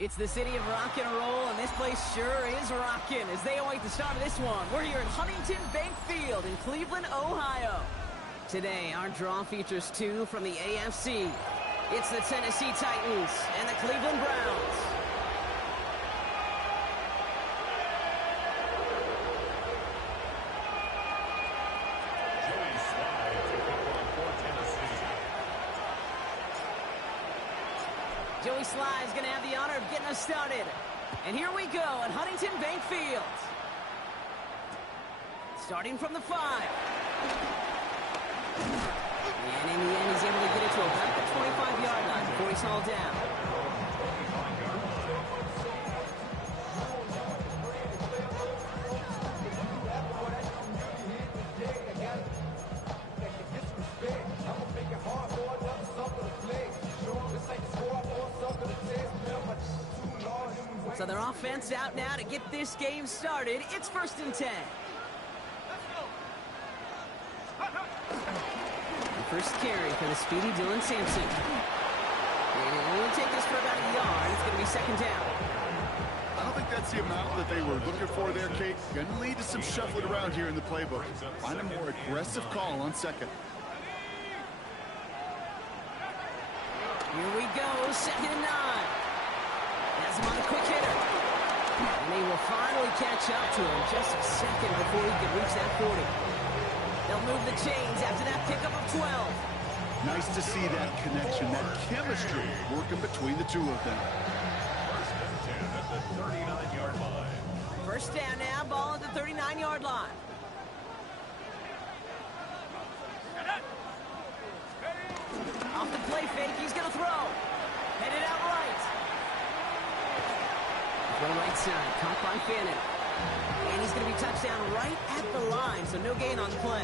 It's the city of rock and roll, and this place sure is rocking as they await the start of this one. We're here at Huntington Bank Field in Cleveland, Ohio. Today, our draw features two from the AFC. It's the Tennessee Titans and the Cleveland Browns. Joey Sly is going to have the honor of getting us started. And here we go at Huntington Bank Field. Starting from the 5. And in the end, he's able to get it to about the 25-yard line before he's hauled down. So their offense out now to get this game started. It's 1st and 10. The first carry for the speedy Dylan Sampson. And it'll only take us for about a yard. It's going to be 2nd down. I don't think that's the amount that they were looking for there, Kate. Going to lead to some shuffling around here in the playbook. Find a more aggressive call on 2nd. Here we go, 2nd and 9. Has him on a quick hitter. And they will finally catch up to him just a second before he can reach that 40. They'll move the chains after that pickup of 12. Nice to see that connection, that chemistry working between the two of them. 1st and 10 at the 39-yard line. First down now, ball at the 39-yard line. Off the play fake, he's going to throw. Headed out right. Throw right side, caught by Fannin. And he's going to be touched down right at the line, so no gain on the play.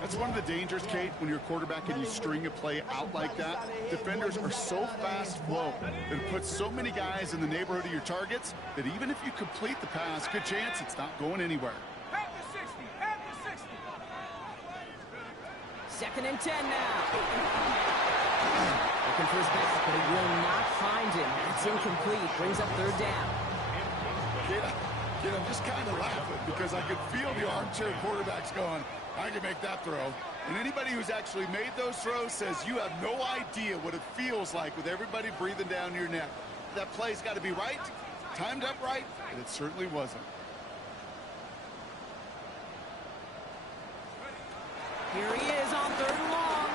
That's one of the dangers, Kate, when you're a quarterback and you string a play out like that. Defenders are so fast flow that it puts so many guys in the neighborhood of your targets that even if you complete the pass, good chance it's not going anywhere. At the 60, at the 60. 2nd and 10 now. Looking for his best, but he will not find him. It's incomplete. Brings up 3rd down. Kid, I'm just kind of laughing because I could feel the armchair quarterbacks going, I can make that throw. And anybody who's actually made those throws says you have no idea what it feels like with everybody breathing down your neck. That play's got to be right, timed up right, and it certainly wasn't. Here he is on 3rd and long.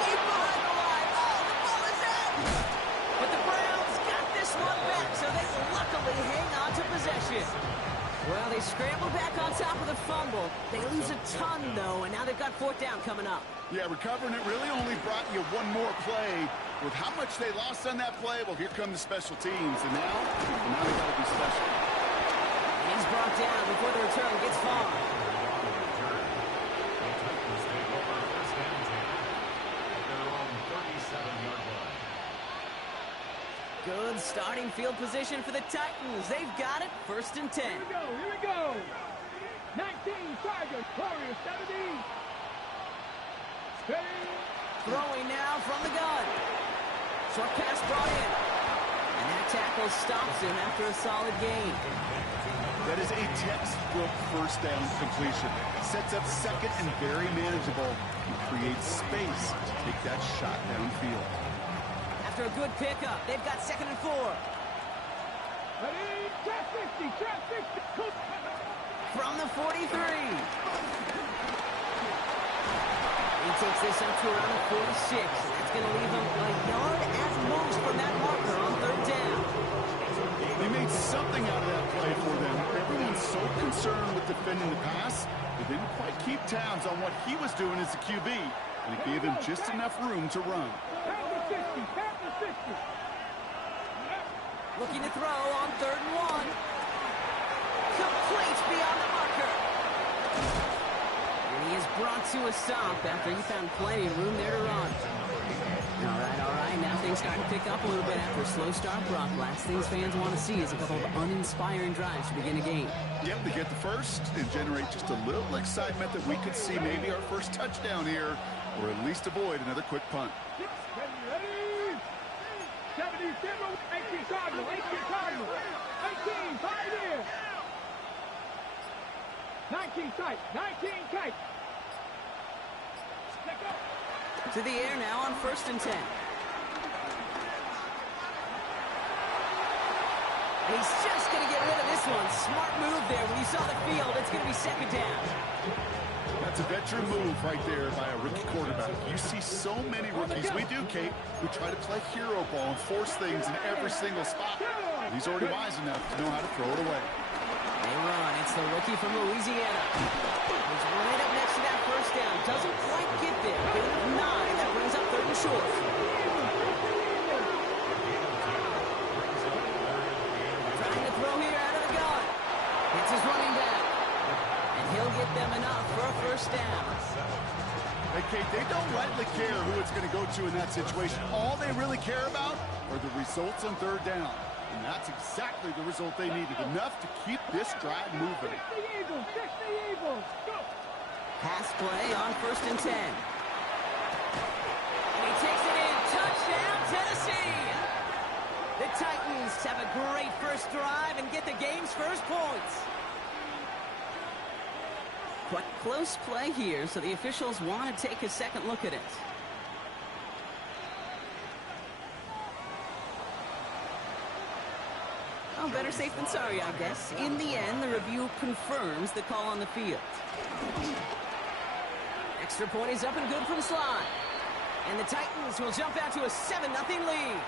Deep behind the line. Oh, the ball is out. But the Browns got this one back, so they will luckily hang on to possession. Well, they scramble back on top of the fumble. They lose a ton, though, and now they've got 4th down coming up. Yeah, recovering it really only brought you one more play. With how much they lost on that play, well, here come the special teams. And now they got to be special. And he's brought down before the return gets far. Good starting field position for the Titans. They've got it. 1st and 10. Here we go. 19 Tigers, Warriors 17. Steady. Throwing now from the gun. Short pass brought in. And that tackle stops him after a solid gain. That is a textbook 1st down completion. Sets up 2nd and very manageable. And creates space to take that shot downfield. After a good pickup, they've got 2nd and 4. Ready, trap 50, trap 50. From the 43. He takes this up to around the 46. That's going to leave him a yard at most from that marker on 3rd down. They made something out of that play for them. Everyone's so concerned with defending the pass, they didn't quite keep tabs on what he was doing as a QB, and it gave him just enough room to run. Looking to throw on 3rd and 1. Complete beyond the marker. And he is brought to a stop after he found plenty of room there to run. All right. Now things starting to pick up a little bit after a slow start. Brock, last things fans want to see is a couple of uninspiring drives to begin a game. Yep, they get the first and generate just a little excitement that we could see maybe our first touchdown here, or at least avoid another quick punt. Ready. 77, 18 Cardinal, 18 tight in. 19 tight, 19 tight. Let go. To the air now on 1st and 10. And he's just going to get rid of this one. Smart move there. When he saw the field, it's going to be 2nd down. That's a veteran move right there by a rookie quarterback. You see so many rookies, we do, Kate, who try to play hero ball and force things in every single spot. He's already wise enough to know how to throw it away. They run. It's the rookie from Louisiana. He's right up next to that 1st down. Doesn't quite get there. Gain of 9. That brings up 3rd and short. Trying to throw here out of the gun. It's his running back. And he'll get them enough for a 1st down. Hey, Kate, they don't rightly care who it's going to go to in that situation. All they really care about are the results on 3rd down. And that's exactly the result they needed. Enough to keep this drive moving. 60 Eagles, go. Pass play on 1st and 10. And he takes it in. Touchdown, Tennessee. The Titans have a great first drive and get the game's first points. Quite close play here, so the officials want to take a second look at it. Oh, better safe than sorry, I guess. In the end, the review confirms the call on the field. Extra point is up and good from Sly. And the Titans will jump out to a 7-0 lead.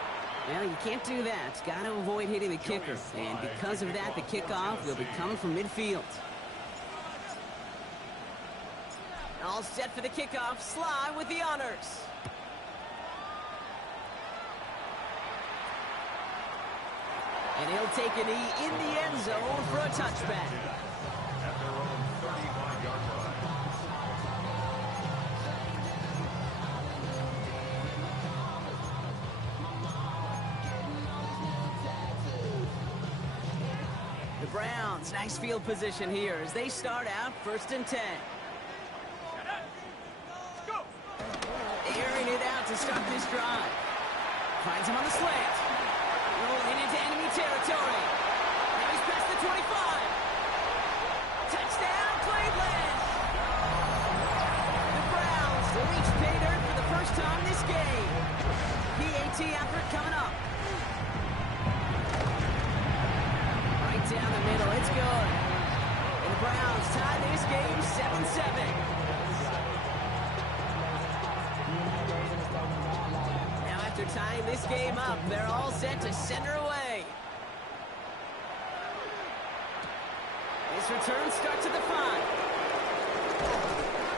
Well, you can't do that. Got to avoid hitting the kicker. And because of that, the kickoff will be coming from midfield. All set for the kickoff. Sly with the honors. And he'll take a knee in the end zone for a touchback. At their own 35-yard line. The Browns, nice field position here as they start out 1st and 10. Airing it out to start this drive. Finds him on the slant. Rolling into enemy territory. Now he's past the 25. Touchdown, Cleveland! The Browns reach pay dirt for the first time this game. PAT effort coming up. Right down the middle, it's good. And the Browns Browns tie this game 7-7. Now after tying this game up, they're all set to send her away. This return starts at the 5.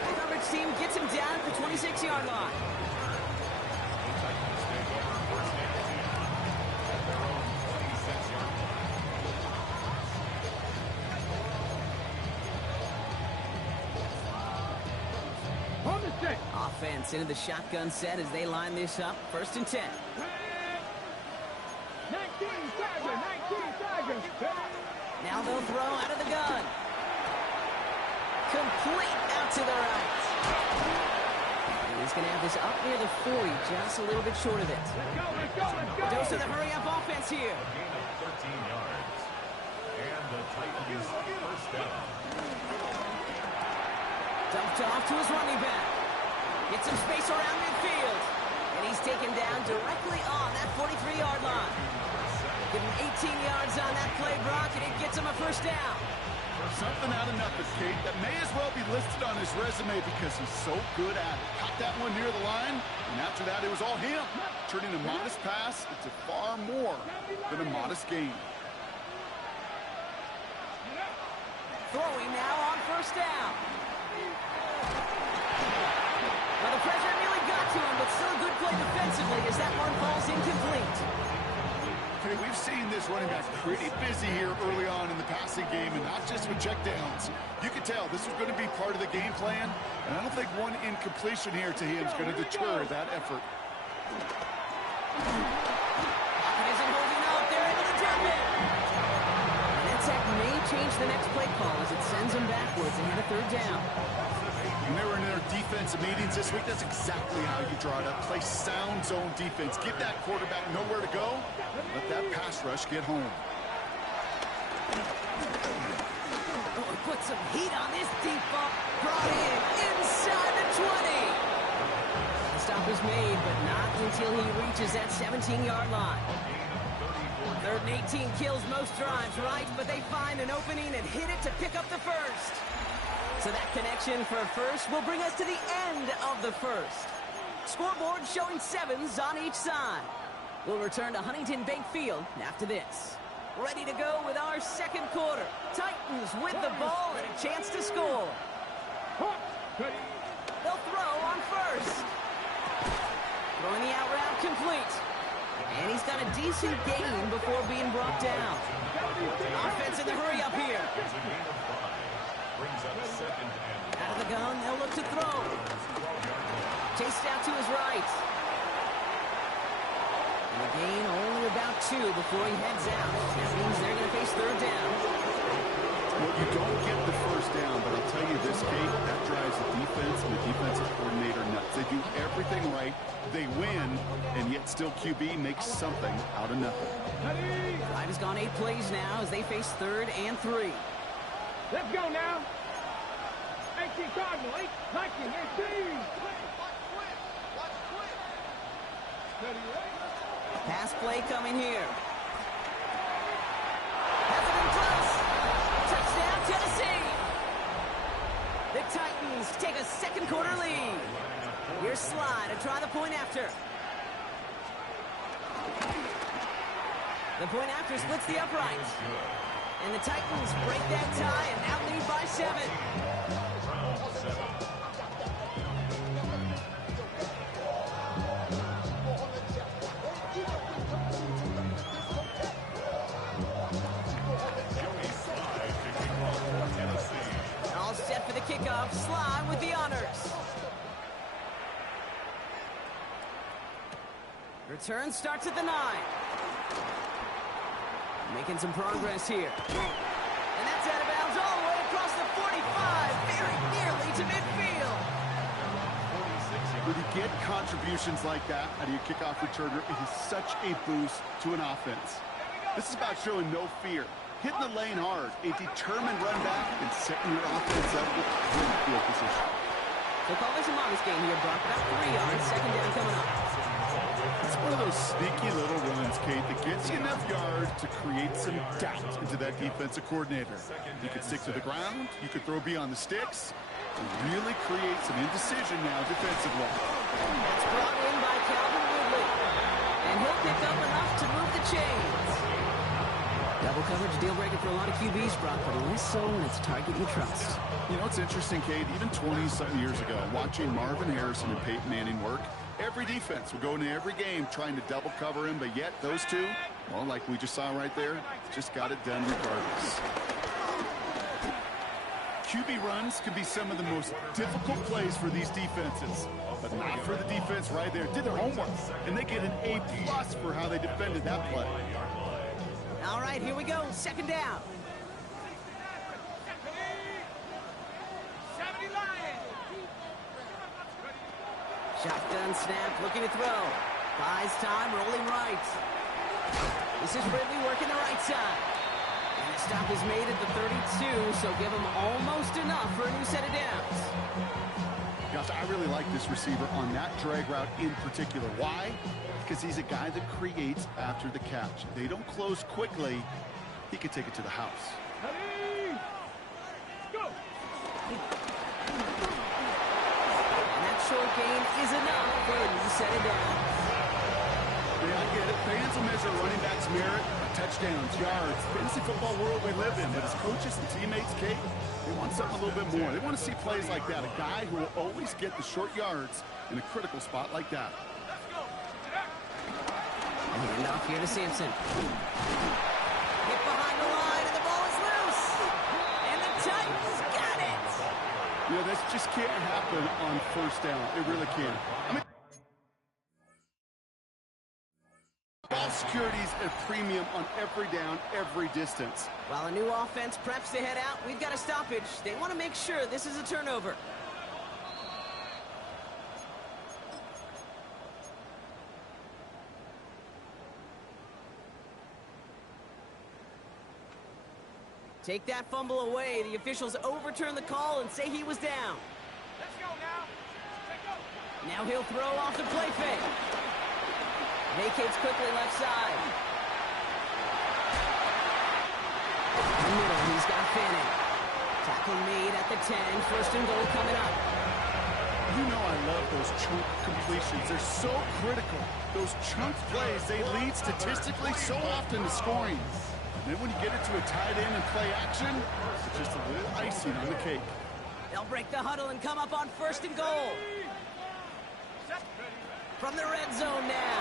The coverage team gets him down at the 26-yard line. Offense into the shotgun set as they line this up. 1st and 10. 19 Tigers. Now they'll throw out of the gun. Complete out to the right. And he's going to have this up near the 40, just a little bit short of it. Let's go. Dose of the hurry-up offense here. Gain of 13 yards. And the Titans first down. Dumped off to his running back. Gets some space around midfield. And he's taken down directly on that 43-yard line. Give him 18 yards on that play, Brock, and it gets him a first down. Something out of nothing, Kate, that may as well be listed on his resume because he's so good at it. Caught that one near the line, and after that, it was all him. Turning a modest pass into far more than a modest gain. Throwing now on 1st down. Well, the pressure nearly got to him, but still a good play defensively as that one falls incomplete. Okay, we've seen this running back pretty busy here early on in the passing game, and not just with checkdowns. You can tell this was going to be part of the game plan, and I don't think one incompletion here to him is going to deter that effort. Pocket isn't holding up. They're able to drop it. And that sack may change the next play call as it sends them backwards ahead of 3rd down. When they were in their defensive meetings this week, that's exactly how you draw it up. Play sound zone defense. Give that quarterback nowhere to go. Let that pass rush get home. Oh, put some heat on this deep ball. Brought in inside the 20. The stop is made, but not until he reaches that 17-yard line. 3rd and 18 kills most drives, right? But they find an opening and hit it to pick up the first. So that connection for a first will bring us to the end of the first. Scoreboard showing 7s on each side. We'll return to Huntington Bank Field after this. Ready to go with our 2nd quarter. Titans with the ball and a chance to score. They'll throw on 1st. Throwing the out route complete. And he's got a decent gain before being brought down. Offense in the hurry up here. Out of the gun, they'll look to throw. Chased out to his right. And a gain only about 2 before he heads out. That means they're going to face 3rd down. Well, you don't get the first down, but I'll tell you this, Kate, that drives the defense and the defensive coordinator nuts. They do everything right. They win, and yet still QB makes something out of nothing. Drive has gone 8 plays now as they face 3rd and 3. Let's go now. 18 Cardinal, 8, 19, 18. Pass play coming here. Has it in close. Touchdown, Tennessee. The Titans take a 2nd quarter lead. Here's Sly to try the point after. The point after splits the upright. And the Titans break that tie and now lead by 7. All set for the kickoff. Sly with the honors. Return starts at the 9. Making some progress here. And that's out of bounds all the way across the 45, very nearly to midfield. When you get contributions like that out of your kickoff returner, it is such a boost to an offense. This is about showing no fear, hitting the lane hard, a determined run back, and setting your offense up with great field position. So call this a modest game here, Brock. About 3 yards, 2nd down coming up. It's one of those sneaky little runs, Kate, that gets you enough yards to create some doubt into that defensive coordinator. You could stick to the ground, you could throw beyond the sticks, and really create some indecision now defensively. That's brought in by Calvin Ridley. And he'll pick up enough to move the chains. Double coverage deal breaker for a lot of QBs, Brock, but less so when it's a target you trust. You know, it's interesting, Kate, even 20-something years ago, watching Marvin Harrison and Peyton Manning work, every defense would go into every game trying to double cover him, but yet those two, well, like we just saw right there, just got it done regardless. QB runs can be some of the most difficult plays for these defenses, but not for the defense right there. Did their homework, and they get an A+ for how they defended that play. All right, here we go. Second down. Shotgun snap, looking to throw. Buys time, rolling right. This is Ridley working the right side. And the stop is made at the 32, so give him almost enough for a new set of downs. Gosh, I really like this receiver on that drag route in particular. Why? Because he's a guy that creates after the catch. They don't close quickly. He could take it to the house. Ready? Go! And that short gain is enough for a new set of downs. Yeah, I get it. Fans will measure running backs' merit, touchdowns, yards, fantasy football world we live in. But as coaches and teammates, Kate, they want something a little bit more. They want to see plays like that. A guy who will always get the short yards in a critical spot like that. And off here to Sampson. Hit behind the line, and the ball is loose. And the Titans got it. You know, this just can't happen on first down. It really can't. I mean, ball security's a premium on every down, every distance. While a new offense preps to head out, we've got a stoppage. They want to make sure this is a turnover. Take that fumble away. The officials overturn the call and say he was down. Let's go now. Let's go. Now he'll throw off the play fake. Vacates quickly left side. Middle, he's got Fanning. Tackle made at the 10. First and goal coming up. You know I love those chunk completions. They're so critical. Those chunk plays, they lead statistically so often to scoring. And then when you get it to a tight end and play action, it's just a little icing on the cake. They'll break the huddle and come up on first and goal. From the red zone now.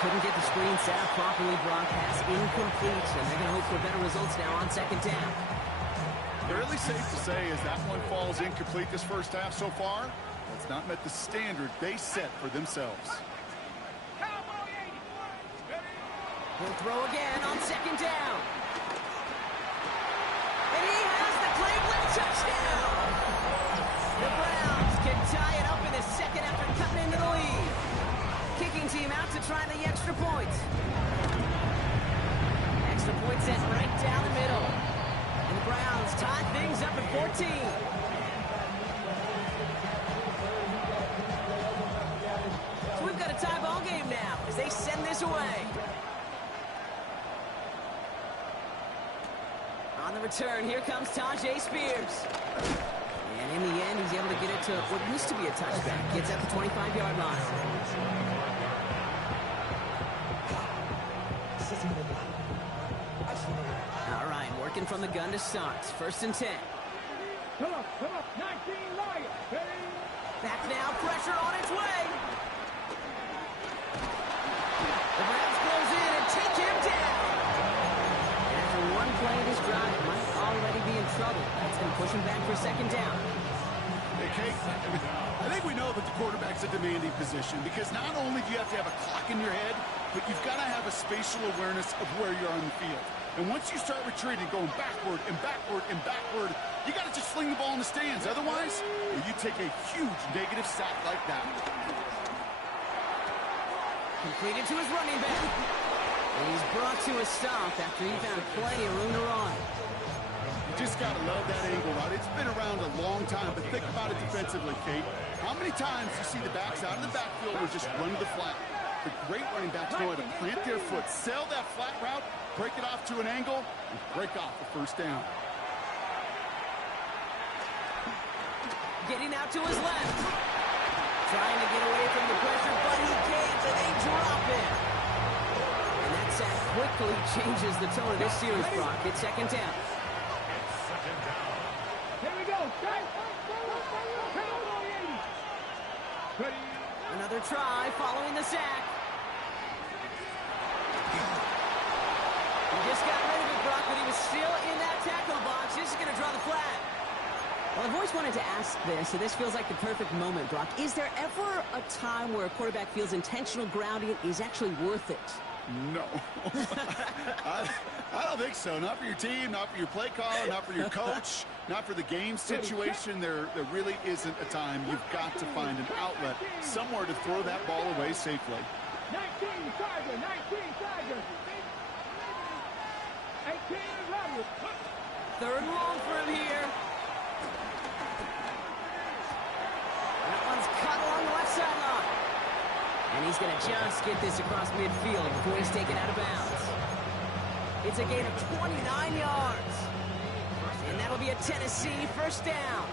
Couldn't get the screen set up properly. Brock pass incomplete, and they're going to hope for better results now on second down. Fairly safe to say as that one falls incomplete this first half so far, it's not met the standard they set for themselves. He'll throw again on second down. And he has the Cleveland touchdown. The Browns can tie it up in the second after cutting into the lead. Kicking team out to try the extra point. Extra point sent right down the middle. And the Browns tie things up at 14. So we've got a tie ball game now as they send this away. On the return, here comes Tajay Spears. And in the end, he's able to get it to what used to be a touchback. Gets at the 25-yard line. All right, working from the gun to start. First and 10. Come on, 19 Lions. Ready? Back now, pressure on its way. The Browns close in and take him down. And after one play of this drive, might already be in trouble. That's going to push him back for second down. Hey, Kate, I think we know that the quarterback's a demanding position because not only do you have to have a clock in your head, but you've got to have a spatial awareness of where you're on the field. And once you start retreating, going backward and backward and backward, you got to just fling the ball in the stands. Otherwise, you take a huge negative sack like that. Completed to his running back. And he's brought to a stop after he found plenty of room to run. You just got to love that angle, right? It's been around a long time, but think about it defensively, Kate. How many times you see the backs out of the backfield or just run to the flat? The great running backs know how to plant their foot, sail that flat route, break it off to an angle, and break off the first down. Getting out to his left. Trying to get away from the pressure, but he can't, and they drop it. And that sack quickly changes the tone of this series, Brock. It's second down. Here we go. Another try following the sack. He just got rid of it, Brock, but he was still in that tackle box. This is going to draw the flag. Well, I've always wanted to ask this, so this feels like the perfect moment, Brock. Is there ever a time where a quarterback feels intentional grounding is actually worth it? No. I don't think so. Not for your team, not for your play caller, not for your coach, not for the game situation. There really isn't a time. You've got to find an outlet, somewhere to throw that ball away safely. 19 Tiger, 19 Tiger. 18 Robert. Third and long for him here. That one's cut along the left sideline. And he's going to just get this across midfield before he's taken out of bounds. It's a gain of 29 yards. And that'll be a Tennessee first down.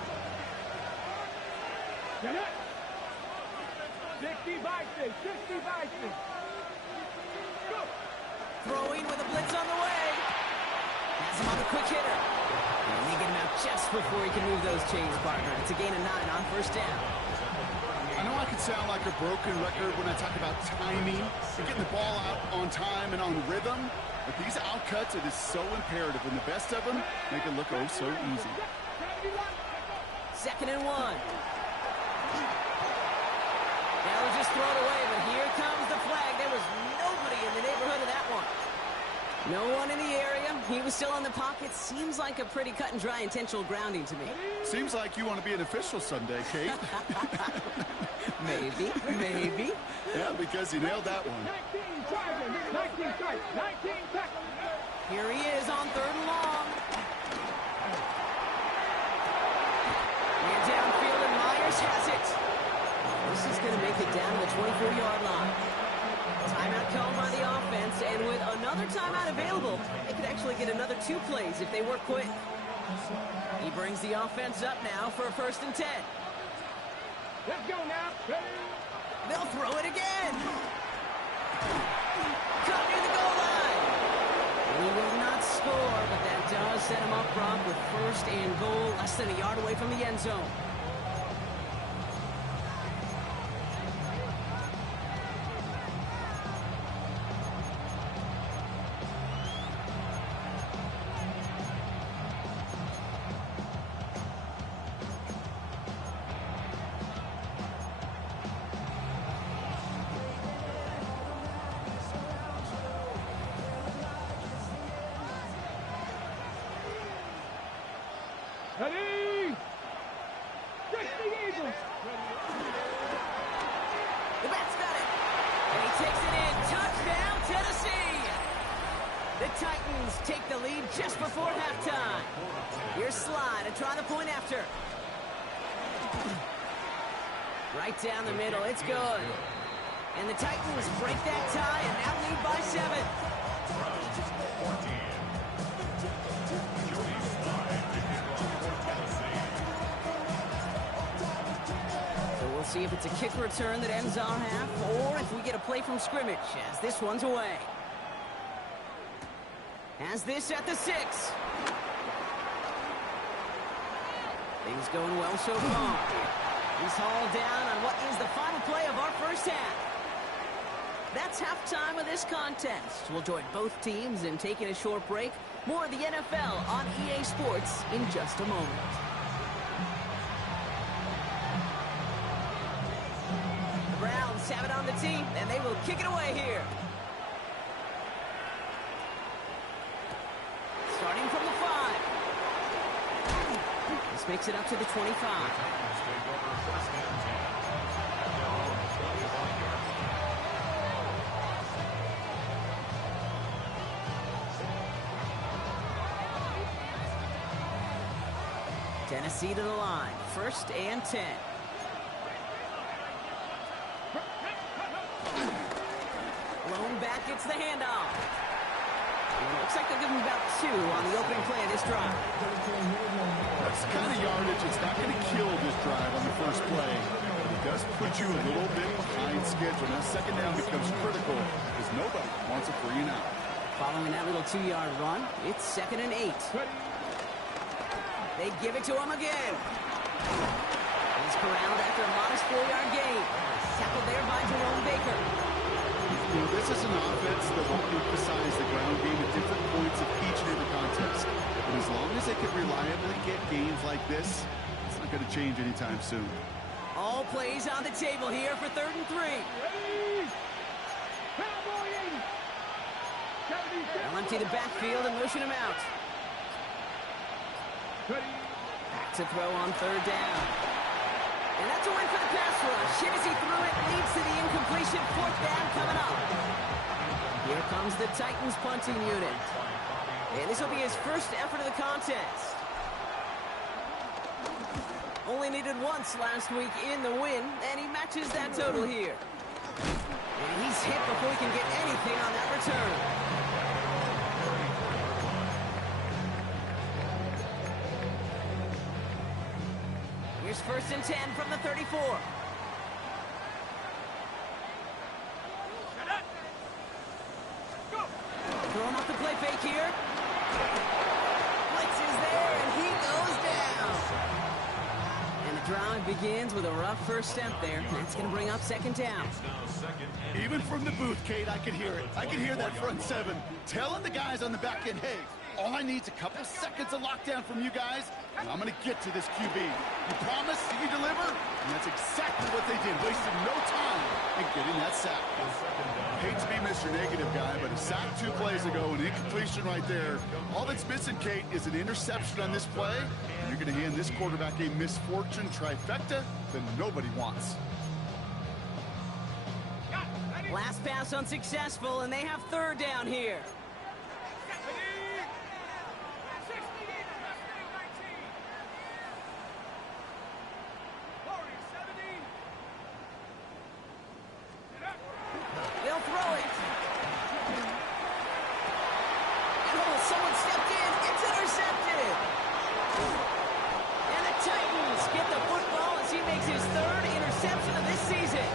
Get it. 60 Vikings, 60 Vikings. Go. Throwing with a blitz on the way. Has him on the quick hitter. And they get him out just before he can move those chains, partner. It's a gain of 9 on first down. I know I can sound like a broken record when I talk about timing and getting the ball out on time and on rhythm, but these outcuts, it is so imperative, and the best of them make it look oh so easy. Second and 1. That was just thrown away, but here comes the flag. There was nobody in the neighborhood of that one. No one in the area. He was still in the pocket. Seems like a pretty cut and dry intentional grounding to me. Seems like you want to be an official someday, Kate. Maybe, maybe. Yeah, because you nailed that one. 19 Tiger, 19 Tiger, 19 tackle. Here he is on third and long. And downfield, and Myers has it. This is going to make it down to the 24-yard line. Timeout called by the offense, and with another timeout available, they could actually get another 2 plays if they work quick. He brings the offense up now for a first and 10. Let's go now. Ready? They'll throw it again. Cut near the goal line. He will not score, but that does set him up, Brock, with first and goal, less than a yard away from the end zone. Ready? Just the Eagles. The bat's got it. And he takes it in. Touchdown, Tennessee. The Titans take the lead just before halftime. Here's Slide to try the point after. Right down the middle. It's good. And the Titans break that tie and now lead by 7. We'll see if it's a kick return that ends our half, or if we get a play from scrimmage, as this one's away. Has this at the 6. Things going well so far. He's hauled down on what is the final play of our first half. That's halftime of this contest. We'll join both teams in taking a short break. More of the NFL on EA Sports in just a moment. Browns have it on the team, and they will kick it away here. Starting from the 5. This makes it up to the 25. Tennessee to the line. 1st and 10. Blown back, gets the handoff. And it looks like they'll give him about 2 on the opening play of this drive. That's the kind of yardage. It's not going to kill this drive on the first play. But it does put you a little bit behind schedule. Now, second down becomes critical because nobody wants a 3 and out. Following that little 2-yard run, it's 2nd and 8. They give it to him again. He's corralled after a modest 4-yard gain. Tackled there by Jerome Baker. You know, this is an offense that will emphasize the ground game at different points of each and every contest. But as long as they can reliably get gains like this, it's not going to change anytime soon. All plays on the table here for 3rd and 3. They'll empty the backfield and motion him out. Back to throw on 3rd down. And that's a win for the pass rush. Hit as he threw it, leads to the incompletion. 4th down coming up. Here comes the Titans punting unit. And this will be his first effort of the contest. Only needed once last week in the win, and he matches that total here. And he's hit before he can get anything on that return. Here's 1st and 10 from the 34. Throwing off the play fake here. Blitz is there, and he goes down. And the drive begins with a rough first step there. That's going to bring up 2nd down. Even from the booth, Kate, I could hear it. I could hear that front 7 telling the guys on the back end, hey, all I need is a couple seconds of lockdown from you guys, and I'm going to get to this QB. You promise, you deliver? And that's exactly what they did, wasting no time in getting that sack. Hate to be Mr. Negative guy, but a sack 2 plays ago, an incompletion right there. All that's missing, Kate, is an interception on this play, and you're going to hand this quarterback a misfortune trifecta that nobody wants. Last pass unsuccessful, and they have 3rd down here. They'll throw it. Oh, someone stepped in. It's intercepted. And the Titans get the football as he makes his 3rd interception of this season.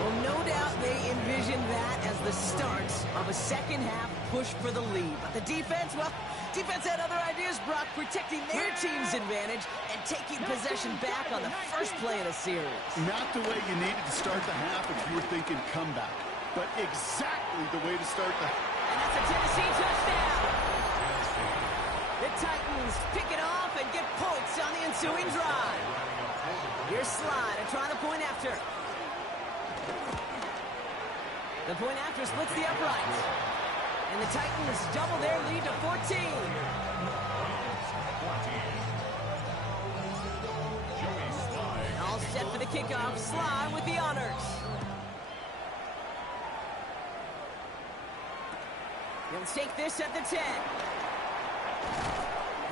Well, no doubt they envisioned that as the start of a second-half push for the lead. But the defense, well, defense had other ideas, Brock, protecting their team's advantage and taking possession back on the first play of the series. Not the way you needed to start the half if you were thinking comeback, but exactly the way to start the half. And that's a Tennessee touchdown. The Titans pick it off and get points on the ensuing drive. Here's Slide trying to point after. The point after splits the uprights. And the Titans double their lead to 14. All set for the kickoff. Sly with the honors. He'll take this at the 10.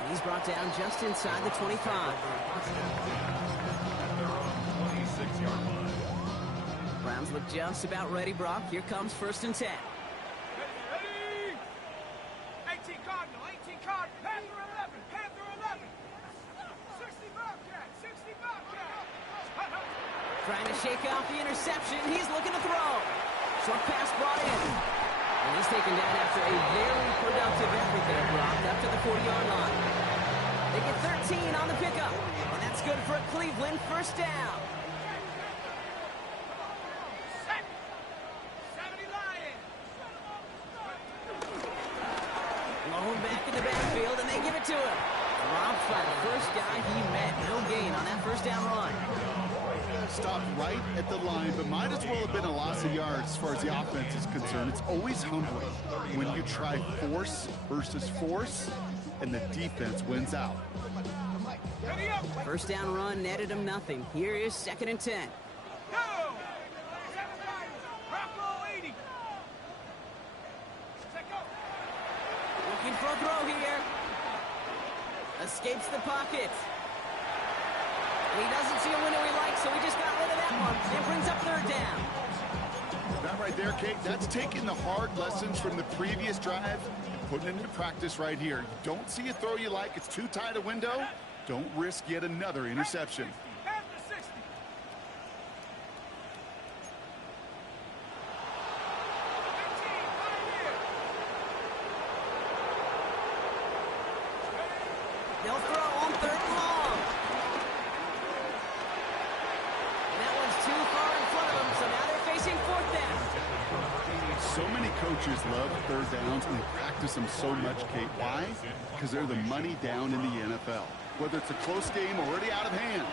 And he's brought down just inside the 25. 26-yard line. Browns look just about ready, Brock. Here comes 1st and 10. Ready? 18 Cardinal, 18 Cardinal. Panther 11, Panther 11. 60 Bobcat, 60 Bobcat. Trying to shake off the interception. He's looking to throw. Short pass brought in. And he's taken down after a very productive effort there, Brock, up to the 40-yard line. They get 13 on the pickup. And that's good for a Cleveland 1st down. Back in the backfield, and they give it to him. Dropped by the first guy he met. No gain on that 1st down run. Stopped right at the line, but might as well have been a loss of yards as far as the offense is concerned. It's always humbling when you try force versus force, and the defense wins out. 1st down run netted him nothing. Here is 2nd and 10. Go! Brocco 80. Looking for a throw here. Escapes the pocket. And he doesn't see a window he likes, so he just got rid of that one. And brings up third down. That right there, Kate, that's taking the hard lessons from the previous drive and putting it into practice right here. You don't see a throw you like, it's too tight a window. Don't risk yet another interception. After 60. They'll throw on third and long. And that one's too far in front of them, so now they're facing fourth down. So many coaches love third downs and practice them so much, Kate. Why? Because they're the money down in the NFL. Whether it's a close game or already out of hand,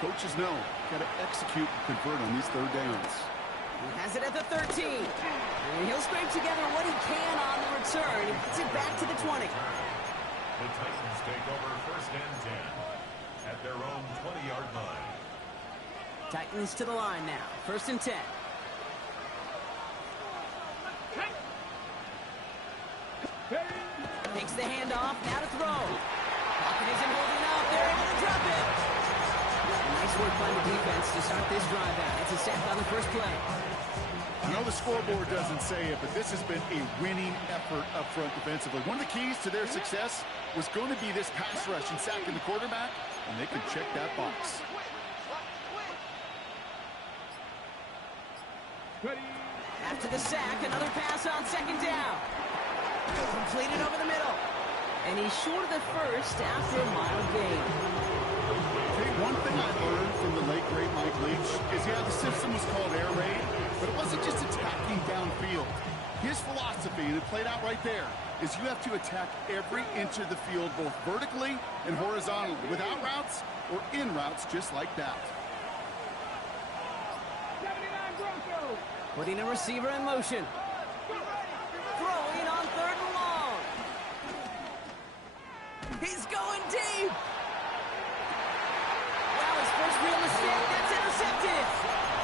coaches know got to execute and convert on these third downs. He has it at the 13. And he'll scrape together what he can on the return. He gets it back to the 20. The Titans take over first and 10 at their own 20-yard line. Titans to the line now. First and 10. Takes the handoff, now to throw. Pocket isn't holding up, they're able to drop it. Nice work by the defense to start this drive out. It's a sack on the first play. I know the scoreboard doesn't say it, but this has been a winning effort up front defensively. One of the keys to their success was going to be this pass rush and sacking the quarterback, and they can check that box. After the sack, another pass on second down. Completed over the middle. And he's short of the first after a mild gain. Hey, one thing I learned from the late, great Mike Leach is, yeah, the system was called air raid, but it wasn't just attacking downfield. His philosophy, and it played out right there, is you have to attack every inch of the field, both vertically and horizontally, without routes or in routes just like that. 79 Broncos. Putting a receiver in motion. Throwing on third and long. He's going deep. Wow, his first real mistake. That's intercepted.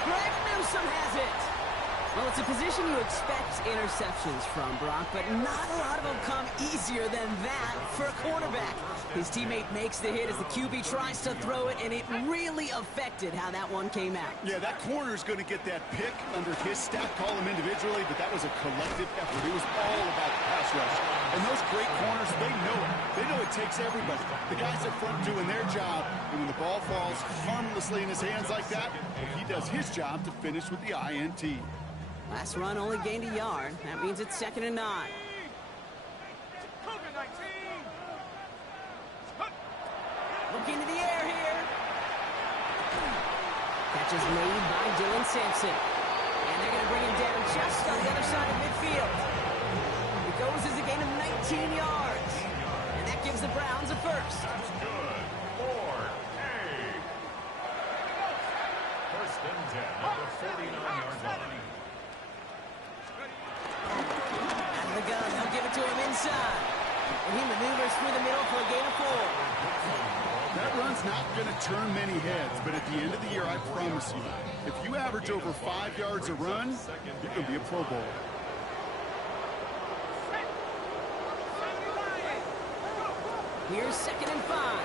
Greg Newsome has it. Well, it's a position you expect interceptions from, Brock, but not a lot of them come easier than that for a quarterback. His teammate makes the hit as the QB tries to throw it, and it really affected how that one came out. Yeah, that corner's going to get that pick under his staff. Call him individually, but that was a collective effort. It was all about the pass rush. And those great corners, they know it. They know it takes everybody. The guys up front doing their job, and when the ball falls harmlessly in his hands like that, he does his job to finish with the INT. Last run only gained a yard. That means it's 2nd and 9. Cougar 19. Looking to the air here. Catch is made by Dylan Sampson. And they're going to bring him down just on the other side of midfield. It goes as a gain of 19 yards. And that gives the Browns a first. That's good for A. First and 10 at the 49-yard line. Out of the gun, they'll give it to him inside. And he maneuvers through the middle for a gain of 4. That run's not going to turn many heads, but at the end of the year, I promise you, if you average over 5 yards a run, you're going to be a Pro Bowler. Here's 2nd and 5.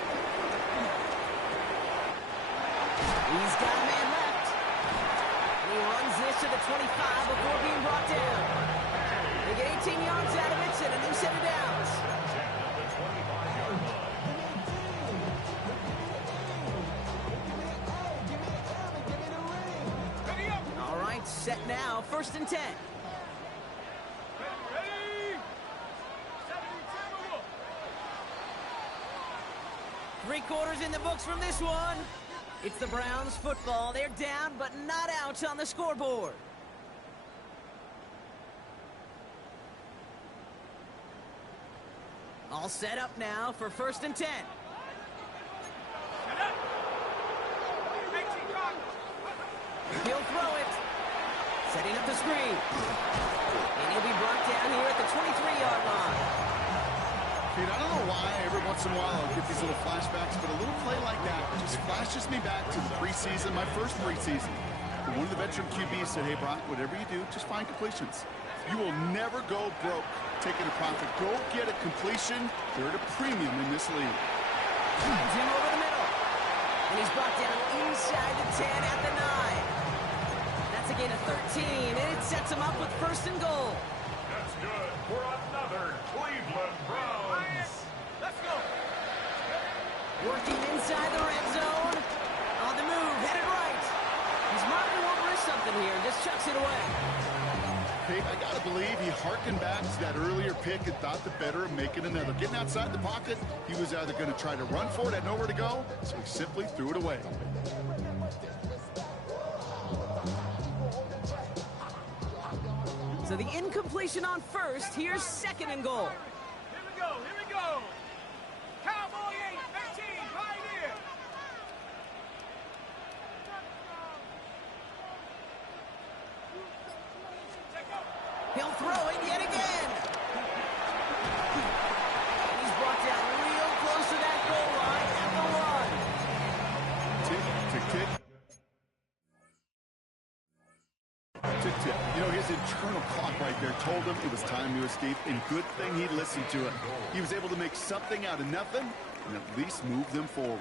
He's got a man left. And he runs this to the 25 before being brought down. They get 18 yards out of it and a new set of downs. All right, set now. 1st and 10. Ready? 72. 3 quarters in the books from this one. It's the Browns football. They're down, but not out on the scoreboard. All set up now for 1st and 10. He'll throw it. Setting up the screen. And he'll be brought down here at the 23-yard line. Dude, I don't know why every once in a while I'll get these little flashbacks, but a little play like that just flashes me back to the preseason, my first preseason. And one of the veteran QBs said, hey, Brock, whatever you do, just find completions. You will never go broke taking a profit. Go get a completion. They're at a premium in this league. Finds him over the middle. And he's brought down inside the 10 at the 9. That's a gain of 13, and it sets him up with first and goal. That's good for another Cleveland Browns. Let's go. Working inside the red zone. On the move, headed right. He's Marvin won't risk something here, just chucks it away. Hey, I gotta believe he harkened back to that earlier pick and thought the better of making another. Getting outside the pocket, he was either going to try to run for it, had nowhere to go, so he simply threw it away. So the incompletion on first, here's second and goal. Here we go. Here we go. Cowboy 8, 15, Pioneer. He'll throw it yet again. And he's brought down real close to that goal line at the 1. Tick, tick, tick. Tick, tick. You know, his internal clock right there told him it was time to escape, and good thing he listened to it. He was able to make something out of nothing and at least move them forward.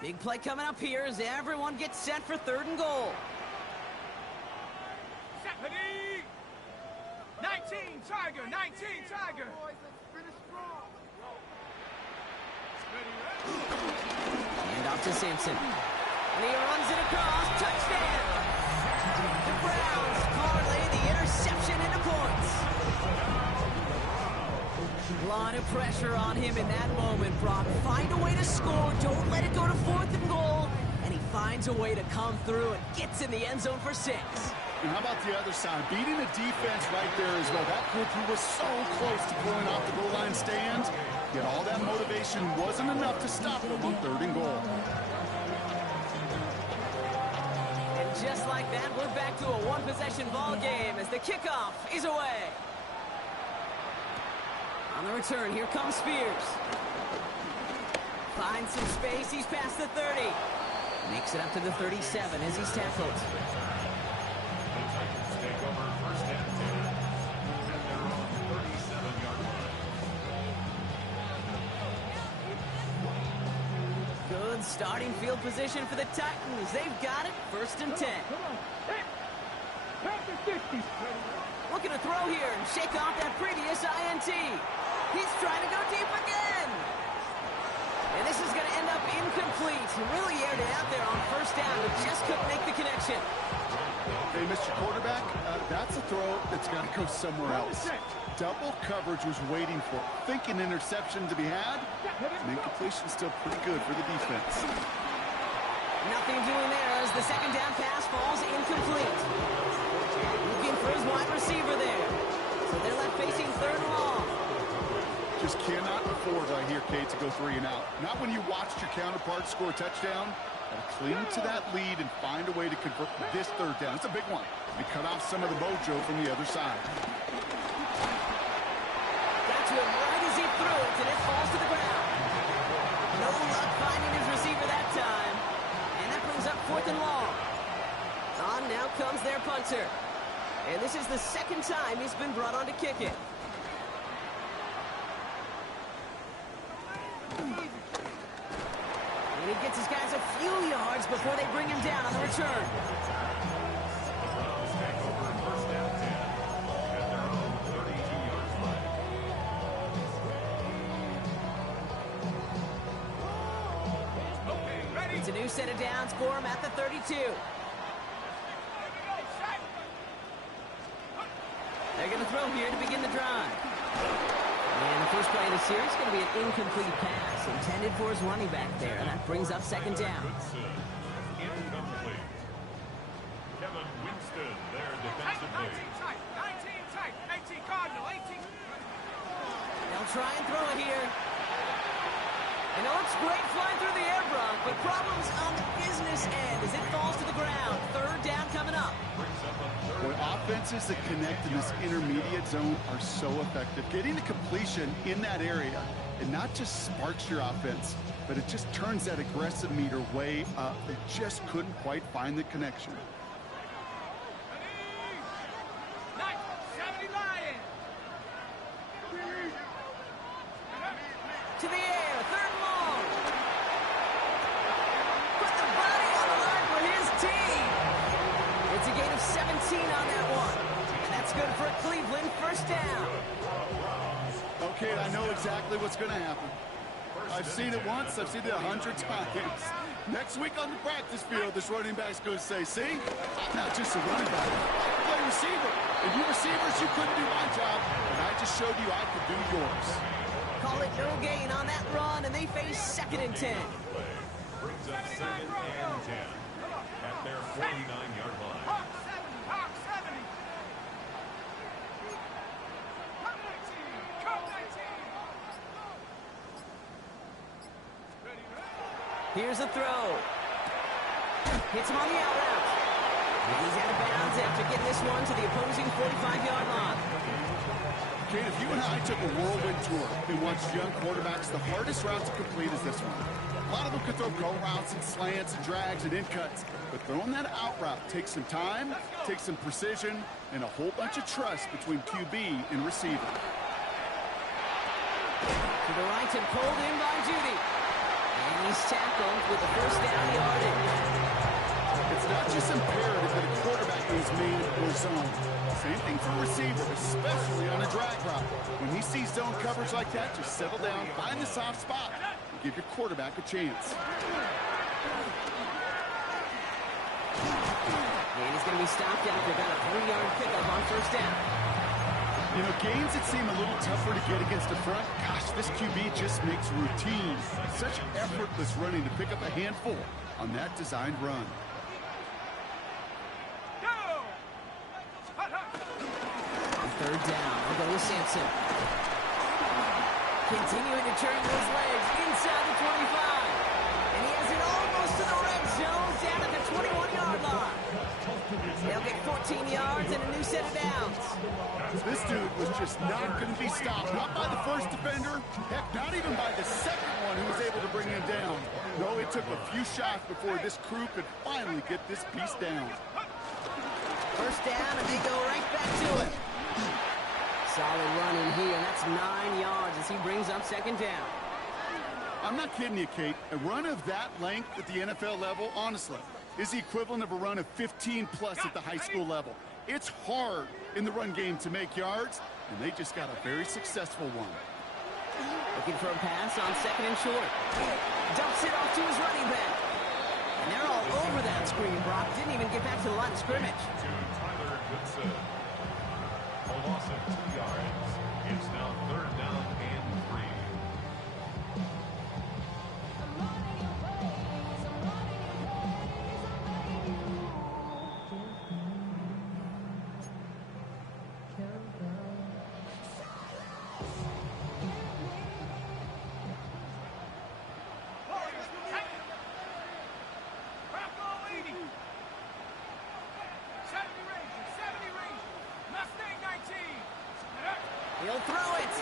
Big play coming up here as everyone gets set for third and goal. Stephanie. 19, Tiger. 19, Tiger. And off to Sampson. And he runs it across. Touchdown! The Browns parlay the interception into points. A lot of pressure on him in that moment, Brock. Find a way to score. Don't let it go to fourth and goal. And he finds a way to come through and gets in the end zone for 6. And how about the other side? Beating a defense right there as well. That group who was so close to pulling off the goal line stand, yet all that motivation wasn't enough to stop them on third and goal. And just like that, we're back to a one-possession ball game as the kickoff is away. On the return, here comes Spears. Finds some space, he's past the 30. Makes it up to the 37 as he's tackled. The Titans take over first and 10 at their own 37-yard line. Good starting field position for the Titans. They've got it, first and 10. Looking to throw here and shake off that previous INT. He's trying to go deep again. And this is going to end up incomplete. He really aired it out there on first down, but just couldn't make the connection. Hey, Mr. Quarterback, that's a throw that's got to go somewhere else. Double coverage was waiting for it. Thinking interception to be had, and incompletion still pretty good for the defense. Nothing doing there as the second down pass falls incomplete. Looking for his wide receiver there. So they're left facing third and long. Just cannot afford, I hear, Kate, to go 3 and out. Not when you watched your counterpart score a touchdown. Gotta cling to that lead and find a way to convert this third down. It's a big one. And cut off some of the mojo from the other side. Got to him right as he threw it, and it falls to the ground. No luck finding his receiver that time. And that brings up fourth and long. On now comes their punter. And this is the second time he's been brought on to kick it. And he gets his guys a few yards before they bring him down on the return. The Browns take over first and 10 at their own 32-yard line. Okay, ready. It's a new set of downs for him at the 32. They're going to throw here to begin the drive. And the first play of the series is going to be an incomplete pass intended for his running back there, and that brings up second down. Goodson, incomplete. Kevin Winston there defensively. 19 tight, 19 tight, 18 Cardinal, 18. They'll try and throw it here. And it looks great flying through the air, Brock, but problems on the business end as it falls to the ground. Third down coming up. Boy, offenses that connect in this intermediate zone are so effective. Getting the completion in that area, it not just sparks your offense, but it just turns that aggressive meter way up. They just couldn't quite find the connection. 70 Lions. To the air, third and long. Put the body on the line for his team. It's a gain of 17 on that one. And that's good for a Cleveland first down. Okay, I know exactly what's going to happen. I've seen it once, I've seen it 100 times. Next week on the practice field, this running back's going to say, see, I'm not just a running back, I play receiver. And you receivers, you couldn't do my job, and I just showed you I could do yours. Call it no gain on that run, and they face 2nd and 10. Brings up 2nd and 10 at their 49-yard line. Hawk 70. Hawk 70. Hawk 19. Hawk 19. Here's a throw. Hits him on the out route. He's out of bounds after getting this one to the opposing 45-yard line. Kate, if you and I took a whirlwind tour and watched young quarterbacks, the hardest route to complete is this one. A lot of them could throw go routes and slants and drags and in cuts, but throwing that out route takes some time, takes some precision, and a whole bunch of trust between QB and receiver. To the right and pulled in by Judy. And he's tackled with the first down yardage. It's not just imperative that a quarterback is man or zone. Same thing for a receiver, especially on a drag route. When he sees zone coverage like that, just settle down, find the soft spot, and give your quarterback a chance. And he's going to be stopped after about a 3-yard pickup on first down. You know, games that seem a little tougher to get against the front, gosh, this QB just makes routine. Such effortless running to pick up a handful on that designed run. Third down. I'll go with Sampson. Continuing to turn those legs inside the 25. And he has it almost to the red zone down at the 21-yard line. They'll get 14 yards and a new set of downs. This dude was just not going to be stopped. Not by the first defender. Heck, not even by the second one who was able to bring him down. No, it took a few shots before this crew could finally get this piece down. First down, and they go right back to it. Solid run in here, and that's 9 yards as he brings up second down. I'm not kidding you, Kate. A run of that length at the NFL level, honestly, is the equivalent of a run of 15-plus at the high school level. It's hard in the run game to make yards, and they just got a very successful one. Looking for a pass on second and short. Dumps it off to his running back. And they're all over that screen. Brock didn't even get back to the line of scrimmage. To Tyler Goodson. A loss of 2 yards. It's now 3rd down and 3. He'll throw it.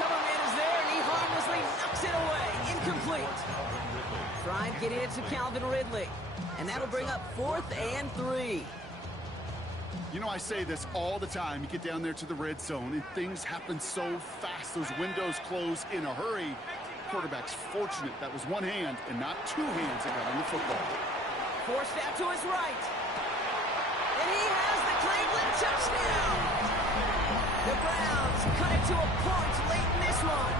Coverman is there, and he harmlessly knocks it away. Incomplete. Trying to get it to Calvin Ridley. And that'll bring up 4th and 3. You know, I say this all the time. You get down there to the red zone, and things happen so fast. Those windows close in a hurry. Quarterback's fortunate that was one hand and not two hands that got on the football. Forced out to his right. And he has the Cleveland touchdown. The Browns cut it to a point late in this one.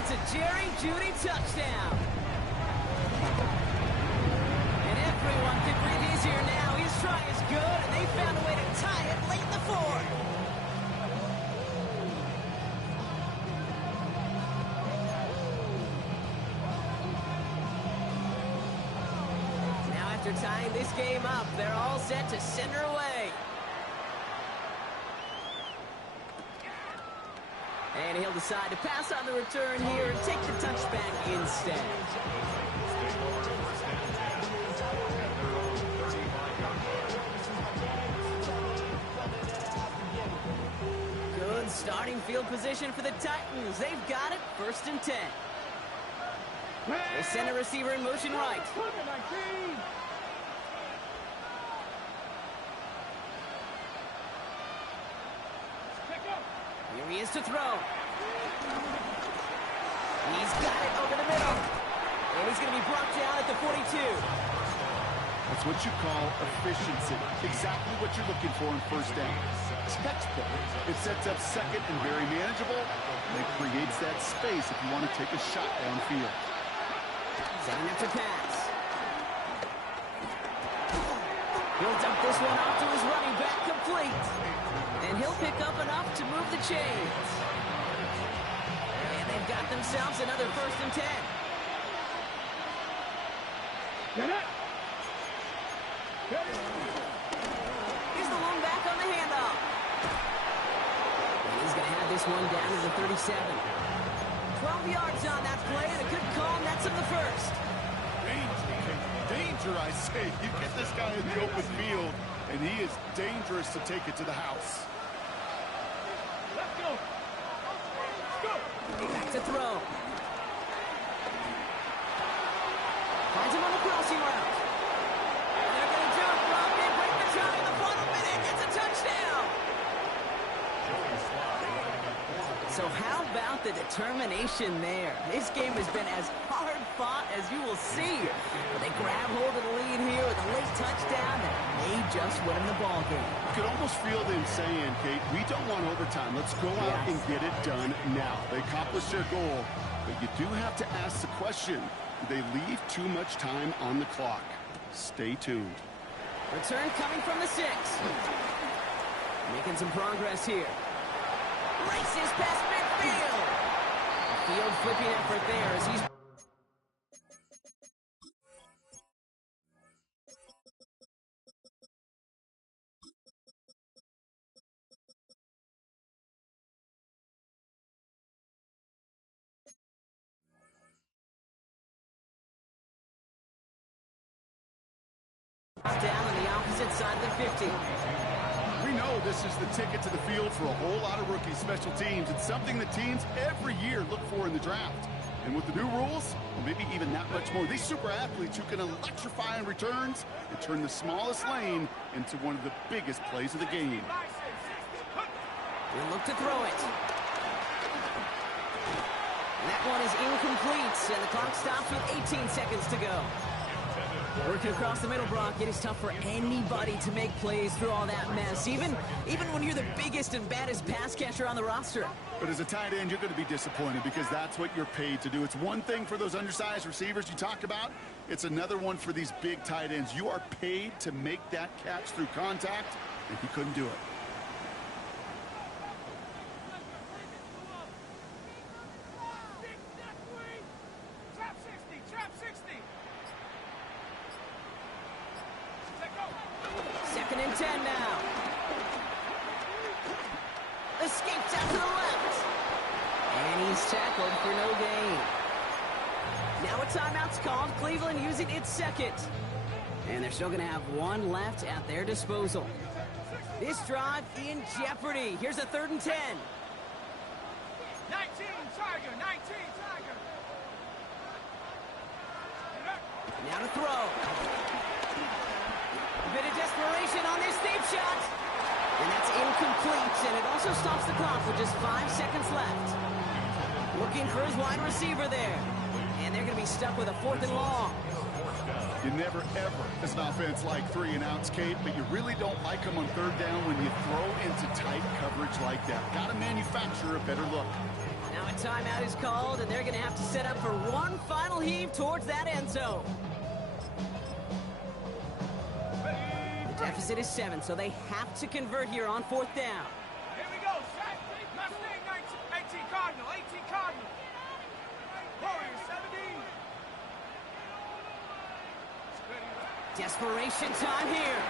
It's a Jerry Jeudy touchdown. And everyone can breathe easier now. His try is good, and they found a way to tie it late in the fourth. Now after tying this game up, they're all set to send her away. And he'll decide to pass on the return here and take the touchback instead. Stay over to first and 10 at their own 35-yard line. Good starting field position for the Titans. They've got it, 1st and 10. They send a receiver in motion right. Here he is to throw. He's got it over the middle. And he's going to be brought down at the 42. That's what you call efficiency. Exactly what you're looking for in first down. Textbook. It sets up second and very manageable. And it creates that space if you want to take a shot downfield. Setting up to pass. He'll dump this one off to his running back, complete. And he'll pick up enough to move the chains. And they've got themselves another 1st and 10. Get it! Here's the lone back on the handoff. And he's going to have this one down to the 37. 12 yards on that play, and a good call, and that's in the 1st. Danger, I say. You get this guy in the open field, and he is dangerous to take it to the house. Let's go! Let's go! Back to throw. Finds him on the crossing route. And they're going to jump, Rob. They break the shot in the final minute. It's a touchdown. So how about the determination there? This game has been as hard fought as you will see. But they grab hold of the lead here with a late touchdown that may just win them the ball game. You could almost feel them saying, Kate, we don't want overtime. Let's go out and get it done now. They accomplished their goal, but you do have to ask the question, do they leave too much time on the clock? Stay tuned. Return coming from the 6. Making some progress here. Races past midfield. Field flipping effort there as he's... down on the opposite side of the 50. We know this is the ticket to the field for a whole lot of rookie special teams. It's something that teams every year look for in the draft. And with the new rules, well, maybe even that much more, these super athletes who can electrify in returns and turn the smallest lane into one of the biggest plays of the game. He'll look to throw it. And that one is incomplete, and the clock stops with 18 seconds to go. Working across the middle, Brock, it is tough for anybody to make plays through all that mess, even when you're the biggest and baddest pass catcher on the roster. But as a tight end, you're going to be disappointed because that's what you're paid to do. It's one thing for those undersized receivers you talked about. It's another one for these big tight ends. You are paid to make that catch through contact, and he couldn't do it. Trap 60! Trap 60! 2nd and 10 now. Escapes out to the left. And he's tackled for no gain. Now a timeout's called. Cleveland using its 2nd. And they're still going to have one left at their disposal. This drive in jeopardy. Here's a 3rd and 10. 19 Tiger! 19 Tiger! Now to throw. A bit of desperation on this deep shot. And that's incomplete, and it also stops the clock with just 5 seconds left. Looking for his wide receiver there. And they're going to be stuck with a 4th and long. You never, ever, as an offense, like 3 and outs, Kate, but you really don't like them on 3rd down when you throw into tight coverage like that. Got to manufacture a better look. Now a timeout is called, and they're going to have to set up for one final heave towards that end zone. The deficit is 7, so they have to convert here on 4th down. Here we go! Mustang 18 Cardinal! 18 Cardinal! Warriors 17! Desperation time here.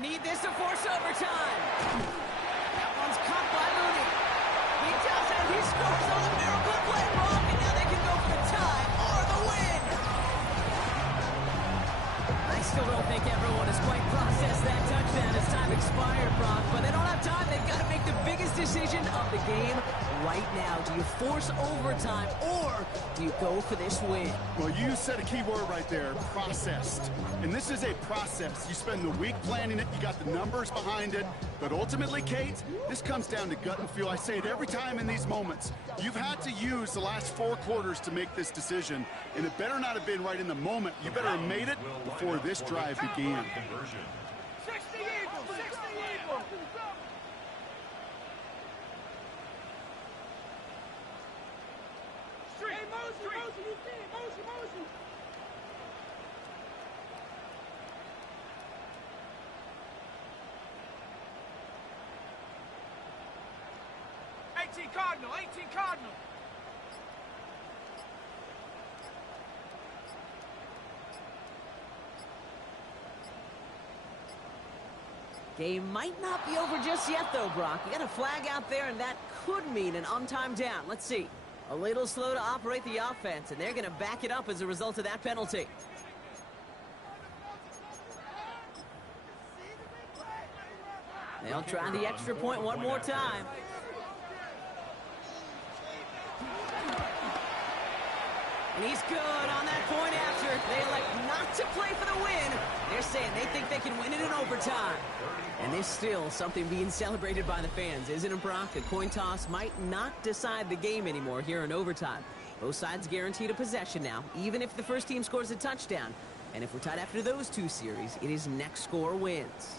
Need this to force overtime. game right now. Do you force overtime, or do you go for this win? Well, you said a key word right there, processed. And this is a process. You spend the week planning it, you got the numbers behind it, but ultimately, Kate, this comes down to gut and feel. I say it every time in these moments. You've had to use the last 4 quarters to make this decision, and it better not have been right in the moment. You better have made it before this drive began. 60 Eagles! 60 Eagles! Hey, Mosey, you see it. Mosey. 18 Cardinal, 18 Cardinal. Game might not be over just yet, though, Brock. You got a flag out there, and that could mean an untimed down. Let's see. A little slow to operate the offense, and they're going to back it up as a result of that penalty. They'll try the extra point one more time. And he's good on that point after. They elect not to play for the win. They're saying they think they can win it in overtime. And there's still something being celebrated by the fans, isn't it, Brock? A coin toss might not decide the game anymore here in overtime. Both sides guaranteed a possession now, even if the first team scores a touchdown. And if we're tied after those 2 series, it is next score wins.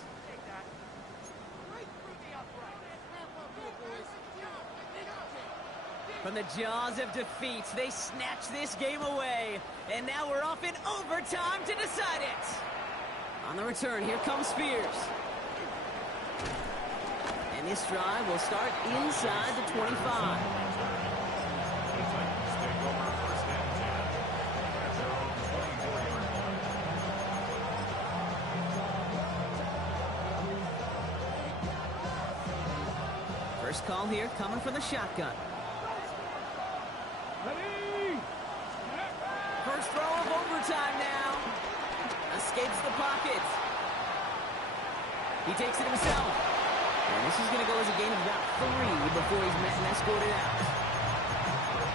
From the jaws of defeat, they snatch this game away. And now we're off in overtime to decide it. On the return, here comes Spears. And this drive will start inside the 25. First call here coming from the shotgun. First throw of overtime now. Escapes the pocket. He takes it himself. And this is going to go as a gain of about 3 before he's met and escorted out.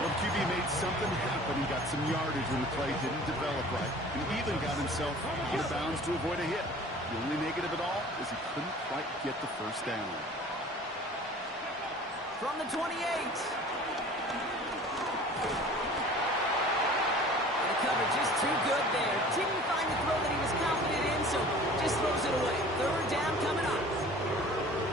Well, QB made something happen. He got some yardage when the play didn't develop right, and even got himself out of bounds to avoid a hit. The only negative at all is he couldn't quite get the first down. From the 28. Cover just too good there. Didn't find the throw that he was confident in, so just throws it away. Third down coming up.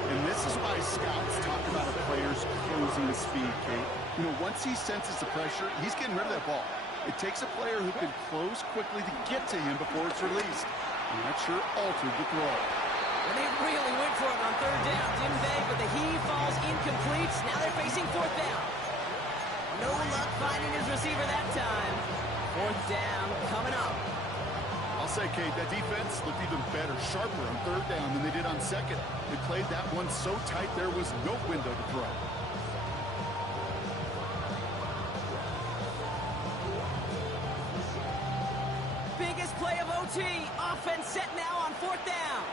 And this is why scouts talk about a player's closing speed, Kate. You know, once he senses the pressure, he's getting rid of that ball. It takes a player who can close quickly to get to him before it's released. And that sure altered the throw. And they really went for it on third down, didn't they? But the heave falls incomplete. Now they're facing fourth down. No luck finding his receiver that time. Fourth down coming up. I'll say, Kate, that defense looked even better, sharper on third down than they did on second. They played that one so tight there was no window to throw. Biggest play of OT. Offense set now on fourth down.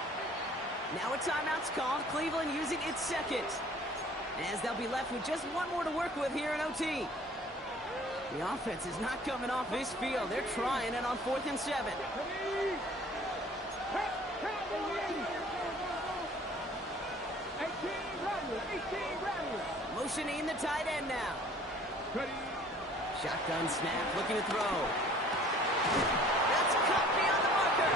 Now a timeout's called. Cleveland using its second. As they'll be left with just one more to work with here in OT. The offense is not coming off this field. They're trying it on 4th and 7. Motioning the tight end now. Shotgun snap, looking to throw. That's caught beyond the marker.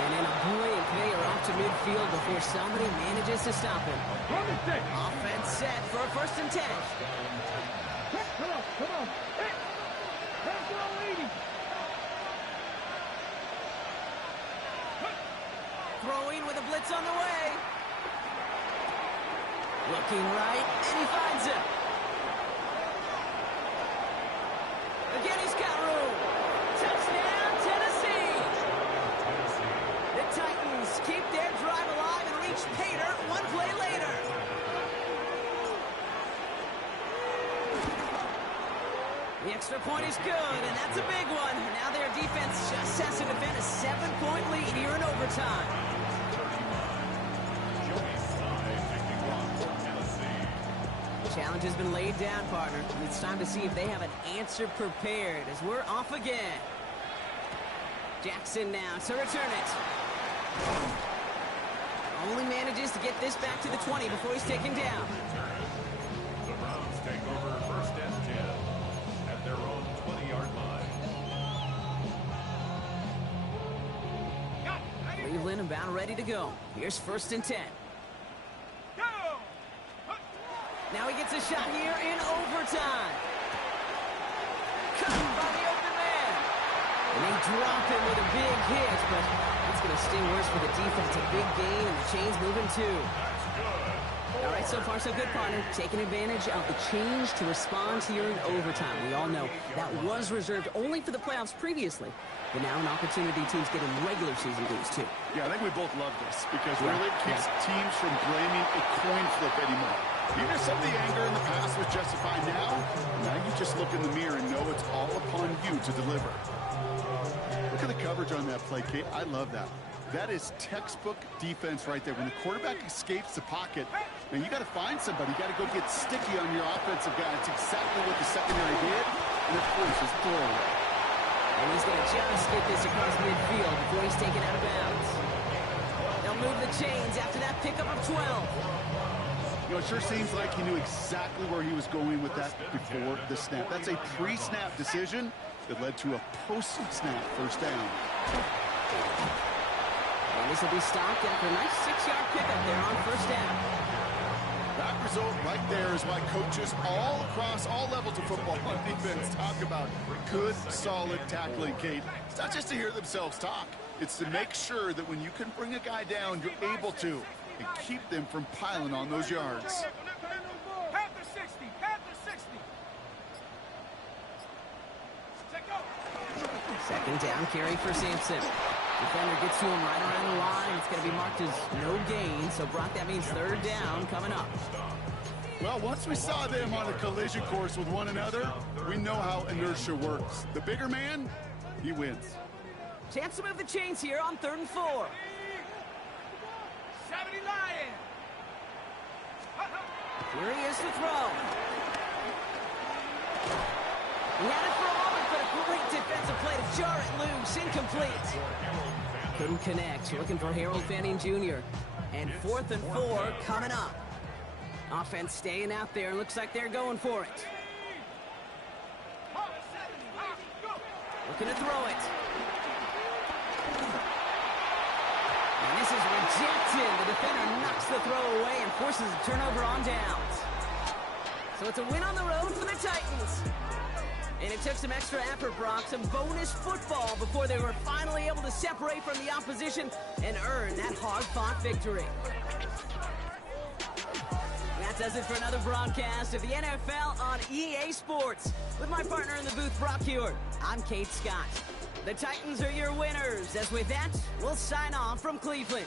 And in a blink, they are off to midfield before somebody manages to stop him. Offense set for a 1st and 10. Come on. Hey, let's go, lady. Throwing with a blitz on the way. Looking right, and he finds him. Again, he's got room. Touchdown, Tennessee. The Titans keep their drive alive and reach Pater one play later. The extra point is good, and that's a big one. Now their defense just has to defend a 7-point lead here in overtime. Challenge has been laid down, partner. And it's time to see if they have an answer prepared as we're off again. Jackson now to return it. Only manages to get this back to the 20 before he's taken down. The Browns take over first and 10 at their own 20-yard line. Cleveland about ready to go. Here's first and 10. Go! Now he gets a shot here in overtime. Cut by the open man. And they drop him with a big hit, but it's going to sting worse for the defense. A big gain, and the chain's moving too. All right, so far so good, partner. Taking advantage of the change to respond here in overtime. We all know that was reserved only for the playoffs previously, but now an opportunity teams get in regular season games too. Yeah, I think we both love this because really it keeps teams from blaming a coin flip anymore. Even if some of the anger in the past was justified now you just look in the mirror and know it's all upon you to deliver. Look at the coverage on that play, Kate. I love that. That is textbook defense right there. When the quarterback escapes the pocket, man, you got to find somebody. You got to go get sticky on your offensive guy. It's exactly what the secondary did, and it forces throwaway. And he's going to just get this across midfield before he's taken out of bounds. They'll move the chains after that pickup of 12. You know, it sure seems like he knew exactly where he was going with that before the snap. That's a pre-snap decision that led to a post-snap first down. And this will be stopped after a nice 6-yard pickup there on first down. That result right there is why coaches all across all levels of football on defense talk about good, solid tackling, Kate. It's not just to hear themselves talk. It's to make sure that when you can bring a guy down, you're able to, and keep them from piling on those yards. Panther 60, Panther 60. Check go. Second down carry for Sampson. Defender gets to him right around the line. It's going to be marked as no gain. So, Brock, that means third down coming up. Well, once we saw them on a collision course with one another, we know how inertia works. The bigger man, he wins. Chance to move the chains here on 3rd and 4. 70 Lion. Here he is to throw. He had it for a moment, but a great defensive play to jar it loose. Incomplete. Couldn't connect. Looking for Harold Fanning Jr. And 4th and 4 coming up. Offense staying out there. Looks like they're going for it. Looking to throw it. And this is rejected. The defender knocks the throw away and forces a turnover on downs. So it's a win on the road for the Titans. And it took some extra effort, Brock, some bonus football before they were finally able to separate from the opposition and earn that hard-fought victory. That does it for another broadcast of the NFL on EA Sports. With my partner in the booth, Brock Huard, I'm Kate Scott. The Titans are your winners. As with that, we'll sign off from Cleveland.